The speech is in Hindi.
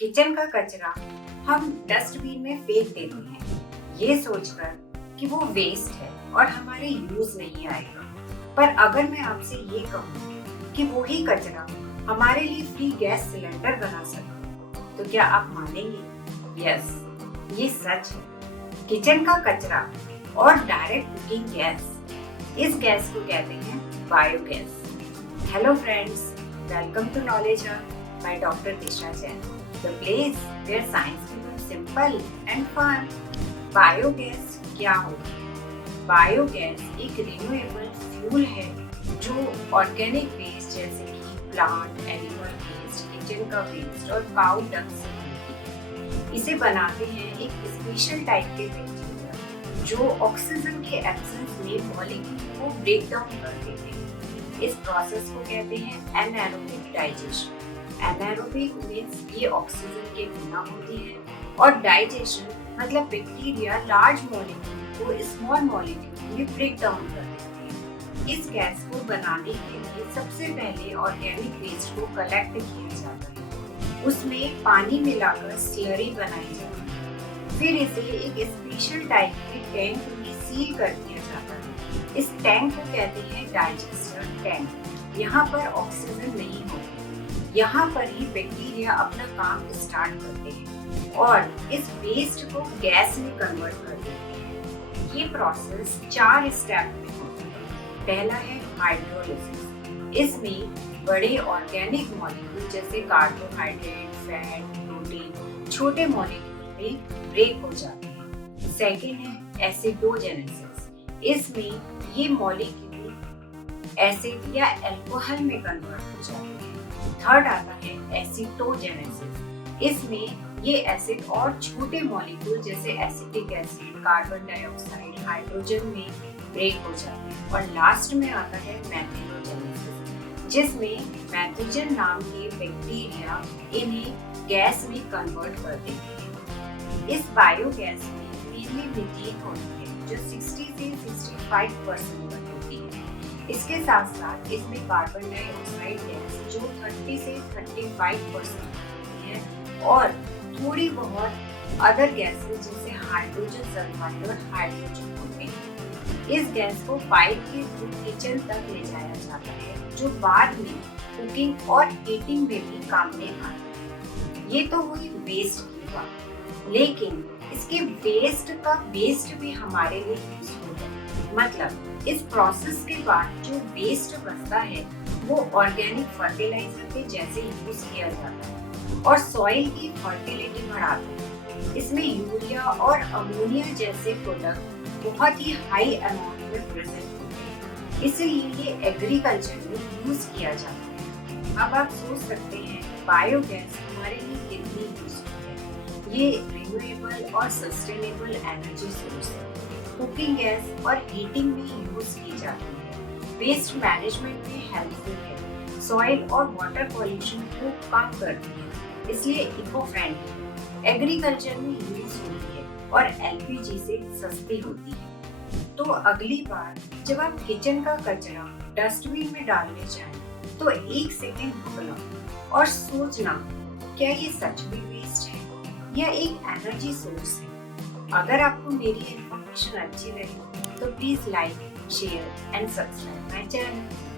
किचन का कचरा हम डस्टबिन में फेंक देते हैं ये सोचकर कि वो वेस्ट है और हमारे यूज नहीं आएगा। पर अगर मैं आपसे ये कहूँ कि वो ही कचरा हमारे लिए फ्री गैस सिलेंडर बना सके तो क्या आप मानेंगे? यस, ये सच है। किचन का कचरा और डायरेक्ट कुकिंग गैस, इस गैस को कहते हैं biogas. Hello friends, welcome to knowledge hub by doctor Disha Jain, the place where science becomes simple and fun. Biogas क्या होती है? बायोगैस एक रिन्यूएबल फ्यूल है जो ऑर्गेनिक वेस्ट जैसे कि प्लांट, एनिमल वेस्ट, किचन का वेस्ट और काउ डंग से बनती है। इसे बनाते हैं एक स्पेशल टाइप के बैक्टीरिया जो ऑक्सीजन के एब्सेंस में मॉलिक्यूल को ब्रेक डाउन कर देते हैं। इस प्रोसेस को कहते हैं एनारोबिक डाइजेशन। एनारोबिक मीन्स ये ऑक्सीजन के बिना होती है और डाइजेशन मतलब बैक्टीरिया लार्ज मॉलिक्यूल को स्मॉल मॉलिक्यूल में ब्रेक डाउन कर देते हैं। इस गैस को बनाने के लिए सबसे पहले ऑर्गेनिक वेस्ट को कलेक्ट किया जाता है, उसमें पानी मिलाकर स्लरी बनाई जाती है, फिर इसे एक स्पेशल टाइप के टैंक में सील कर दिया जाता है। इस टैंक को कहते हैं डाइजेस्टर टैंक। यहाँ पर ऑक्सीजन नहीं होती, यहाँ पर ही बैक्टीरिया अपना काम स्टार्ट करते हैं और इस वेस्ट को गैस में कन्वर्ट कर देते हैं। ये प्रोसेस 4 स्टेप में होती है। पहला है हाइड्रोलिसिस। इसमें बड़े ऑर्गेनिक मॉलिक्यूल जैसे कार्बोहाइड्रेट, फैट, प्रोटीन छोटे मॉलिक्यूल में ब्रेक हो जाते हैं। सेकेंड है एसिडोजेनेसिस। इसमें ये मॉलिक्यूल एसिड या अल्कोहल में कन्वर्ट हो जाते हैं। थर्ड आता है एसिटोजेनेसिस। इसमें ये एसिड और छोटे मॉलिक्यूल जैसे acetic acid, carbon dioxide, hydrogen में ब्रेक हो जाते हैं। और लास्ट में आता है मेथिनोजेनेसिस, जिसमें मैथोजन नाम के बैक्टीरिया इन्हें गैस में कन्वर्ट कर देते हैं। इस बायोगैस में मेनली मीथेन होती है जो 60 से 65% होती है। इसके साथ साथ इसमें कार्बन डाइऑक्साइड गैस जो 30 से 35% होती है और थोड़ी बहुत अदर गैसेस जैसे हाइड्रोजन सल्फाइड और हाइड्रोजन होते हैं। इस गैस को पाइप के थ्रू किचन तक ले जाया जाता है जो बाद में कुकिंग और हीटिंग में भी काम में आती है। ये तो हुई वेस्ट की बात, लेकिन इसके वेस्ट भी हमारे लिए यूजफुल है। मतलब इस प्रोसेस के बाद जो वेस्ट बचता है वो ऑर्गेनिक फर्टिलाइजर के जैसे यूज किया जाता है और सॉइल की फर्टिलिटी बढ़ाता है। इसमें यूरिया और अमोनिया जैसे प्रोडक्ट बहुत ही हाई अमाउंट में प्रेजेंट होते हैं, इसलिए ये एग्रीकल्चर में यूज किया जाता है। अब आप सोच सकते हैं बायोगैस हमारे लिए कितनी यूजफुल है। ये रिन्यूएबल और सस्टेनेबल एनर्जी सोर्स है, कुकिंग गैस और हीटिंग में यूज की जाती है, वेस्ट मैनेजमेंट में हेल्पफुल है, सॉइल और वाटर पॉल्यूशन को कम करती है, इसलिए इको फ्रेंडली, एग्रीकल्चर में यूज होती है और एलपीजी से सस्ती होती है। तो अगली बार जब आप किचन का कचरा डस्टबिन में डालने जाएं तो 1 सेकेंड रुकना और सोचना, क्या ये सच में वेस्ट है या एक एनर्जी सोर्स है। अगर आपको मेरी इन्फॉर्मेशन अच्छी लगी तो please like, share and subscribe my channel.